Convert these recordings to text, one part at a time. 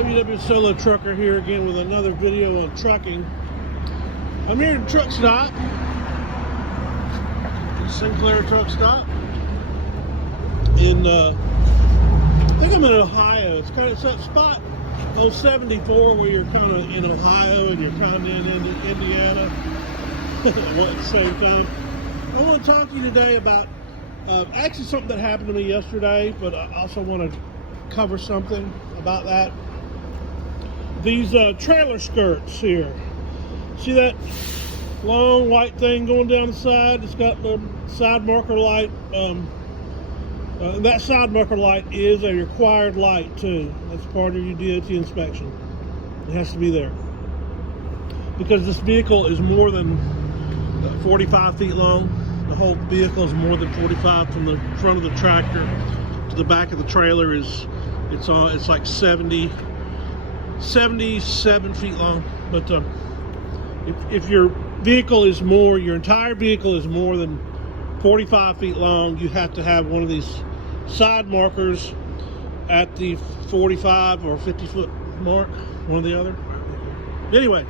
WW Solo Trucker here again with another video on trucking. I'm here at truck stop, Sinclair truck stop in I think I'm in Ohio. It's that spot on 74 where you're kind of in Ohio and you're kind of in Indiana at the same time. I want to talk to you today about actually something that happened to me yesterday, but I also want to cover something about that. These trailer skirts here. See that long white thing going down the side? It's got the side marker light. That side marker light is a required light too. That's part of your DOT inspection. It has to be there. Because this vehicle is more than 45 feet long. The whole vehicle is more than 45 from the front of the tractor to the back of the trailer it's like 77 feet long. But if your vehicle is more, your entire vehicle is more than 45 feet long, you have to have one of these side markers at the 45 or 50 foot mark, one or the other. Anyway,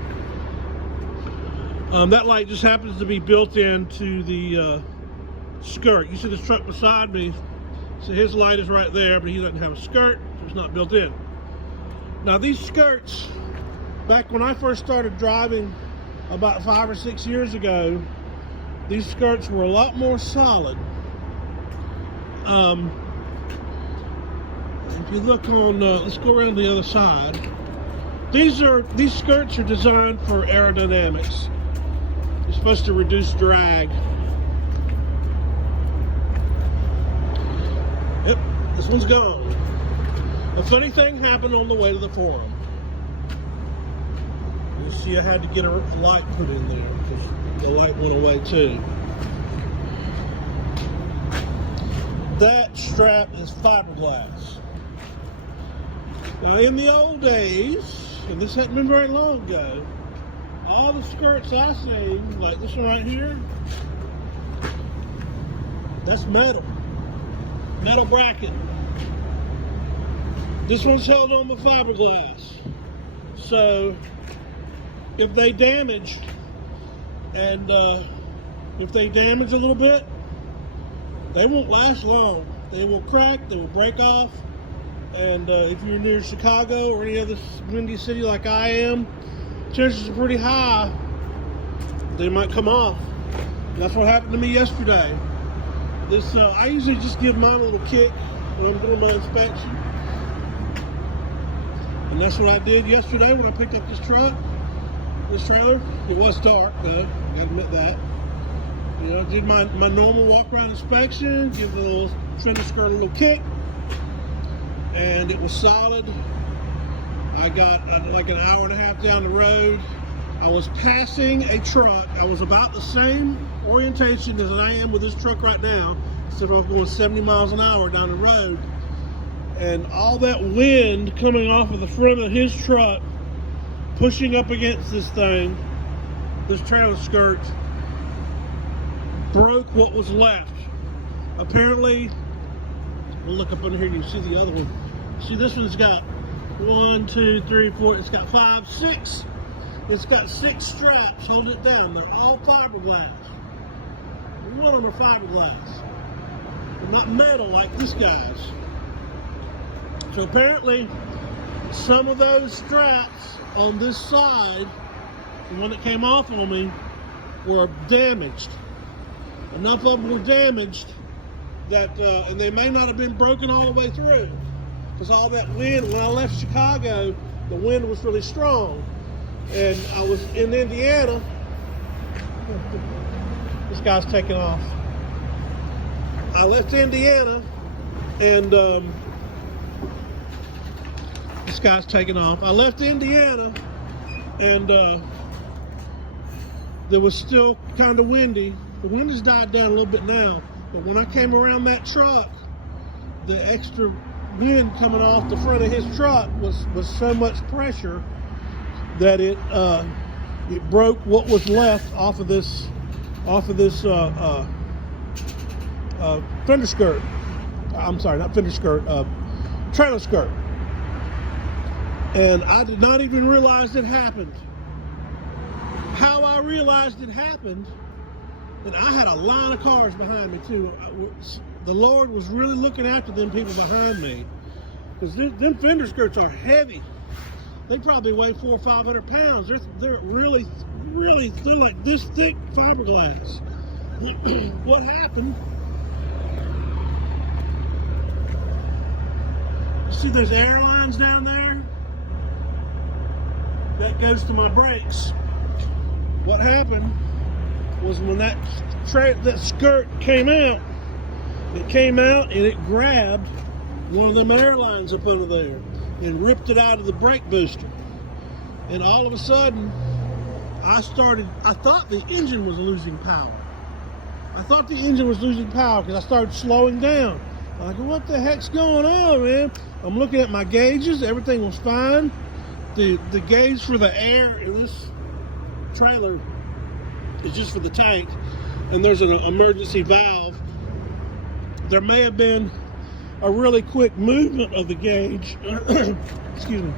that light just happens to be built into the skirt. You see this truck beside me, so his light is right there, but he doesn't have a skirt, so it's not built in. Now these skirts, back when I first started driving about 5 or 6 years ago, these skirts were a lot more solid. If you look on, let's go around the other side. These skirts are designed for aerodynamics. It's supposed to reduce drag. Yep, this one's gone. A funny thing happened on the way to the forum. You see, I had to get a light put in there because the light went away too. That strap is fiberglass. Now, in the old days, and this hadn't been very long ago, all the skirts I seen, like this one right here, that's metal bracket. This one's held on with fiberglass. So if they damage, and if they damage a little bit, they won't last long. They will crack, they will break off, and if you're near Chicago or any other windy city like I am, chances are pretty high they might come off. And that's what happened to me yesterday. This I usually just give mine a little kick when I'm doing my inspection, and that's what I did yesterday when I picked up this trailer. It was dark though, I gotta admit that. You know, did my normal walk around inspection, give the little fender skirt a little kick, and it was solid. I got like an hour and a half down the road. I was passing a truck. I was about the same orientation as I am with this truck right now, instead of going 70 miles an hour down the road. And all that wind coming off of the front of his truck, pushing up against this thing, this trailer skirt, broke what was left. Apparently, we'll look up under here and you can see the other one. See, this one's got 1, 2, 3, 4, it's got 5, 6. It's got 6 straps holding it down. They're all fiberglass. One of them are fiberglass. They're not metal like this guy's. So apparently, some of those straps on this side, the one that came off on me, were damaged. Enough of them were damaged that, and they may not have been broken all the way through, because all that wind, when I left Chicago, the wind was really strong. And I was in Indiana. This guy's taking off. I left Indiana, and this guy's taking off. I left Indiana, and it was still kind of windy. The wind has died down a little bit now, but when I came around that truck, the extra wind coming off the front of his truck was so much pressure that it broke what was left off of this fender skirt. I'm sorry, not fender skirt, trailer skirt. And I did not even realize it happened. How I realized it happened, and I had a line of cars behind me too. The Lord was really looking after them people behind me, because them fender skirts are heavy. They probably weigh 400 or 500 pounds. They're really, they're like this thick fiberglass. What happened? See, there's air lines down there. That goes to my brakes. What happened was when that skirt came out, it came out and it grabbed one of them air lines up under there and ripped it out of the brake booster. And all of a sudden, I thought the engine was losing power. I thought the engine was losing power because I started slowing down. I'm like, what the heck's going on, man? I'm looking at my gauges, everything was fine. The gauge for the air in this trailer is just for the tank, and there's an emergency valve. There may have been a really quick movement of the gauge. Excuse me.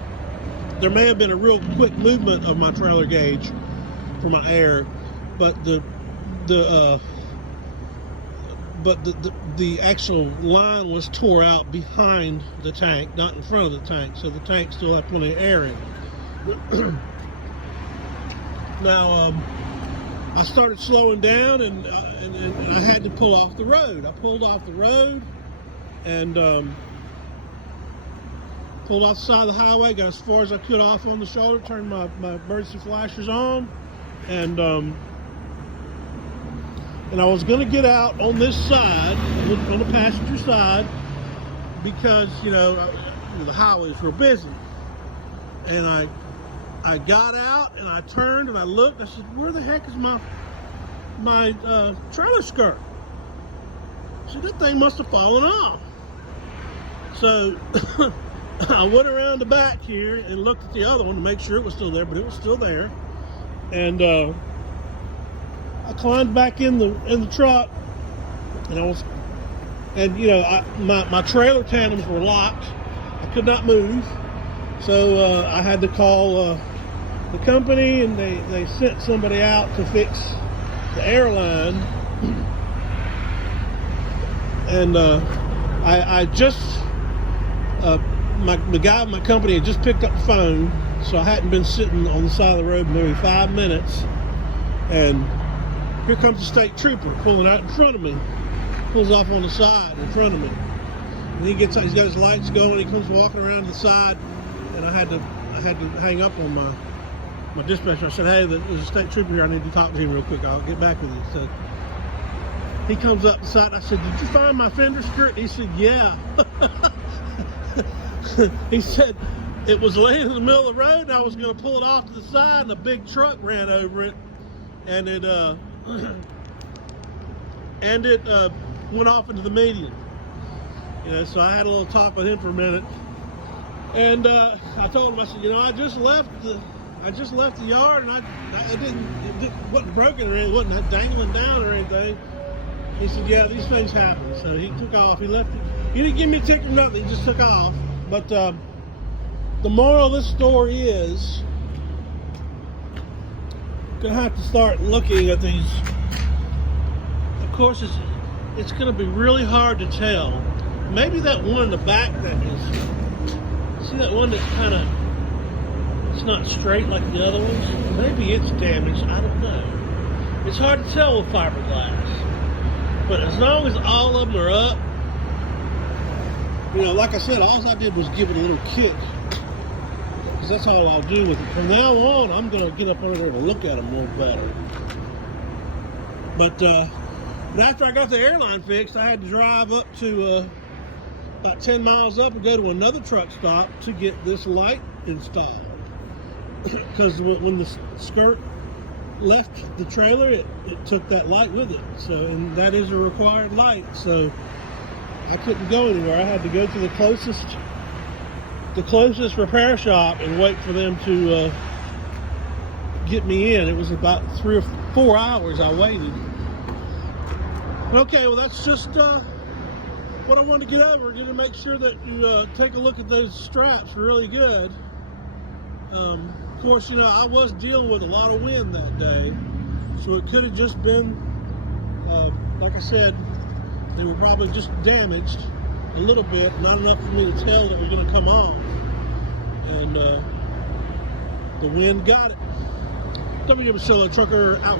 There may have been a real quick movement of my trailer gauge for my air, but the actual line was tore out behind the tank, not in front of the tank, so the tank still had plenty of air in it. Now, I started slowing down, and I had to pull off the road. I pulled off the road and pulled off the side of the highway, got as far as I could off on the shoulder, turned my emergency flashers on, and I was going to get out on this side, on the passenger side, because, the highway is real busy. And I got out and I turned and I looked. I said, where the heck is my trailer skirt? I said, that thing must have fallen off. So I went around the back here and looked at the other one to make sure it was still there, but it was still there. And I climbed back in the truck, and my trailer tandems were locked. I could not move, so I had to call the company, and they sent somebody out to fix the airline. And I just the guy at my company had just picked up the phone, so I hadn't been sitting on the side of the road maybe 5 minutes, and here comes the state trooper pulling out in front of me. Pulls off on the side in front of me. And he's got his lights going, he comes walking around to the side, and I had to hang up on my dispatcher. I said, hey, there's a state trooper here, I need to talk to him real quick, I'll get back with you. So he comes up the side, I said, did you find my fender skirt? He said, yeah. He said, it was laying in the middle of the road, and I was going to pull it off to the side, and a big truck ran over it, and it went off into the median. So I had a little talk with him for a minute, and I told him, I said, I just left the yard, and it wasn't broken or anything, it wasn't dangling down or anything. He said, yeah, these things happen. So he took off. He left it. He didn't give me a ticket or nothing. He just took off. But the moral of this story is, gonna have to start looking at these. Of course, it's gonna be really hard to tell. Maybe that one in the back see that one that's kind of, it's not straight like the other ones. Maybe it's damaged. I don't know. It's hard to tell with fiberglass. But as long as all of them are up, like I said, all I did was give it a little kick. Because that's all I'll do with it. From now on, I'm going to get up under there to look at them a little better. But after I got the airline fixed, I had to drive up to about 10 miles up and go to another truck stop to get this light installed. Because when the skirt left the trailer, it took that light with it. So, and that is a required light. So I couldn't go anywhere. I had to go to the closest repair shop and wait for them to get me in. It was about 3 or 4 hours I waited. Okay, well that's just what I wanted to get over. Just to make sure that you take a look at those straps really good. Of course, you know, I was dealing with a lot of wind that day, so it could have just been, like I said, they were probably just damaged a little bit, not enough for me to tell that it was going to come off. And the wind got it. WM Trucker out.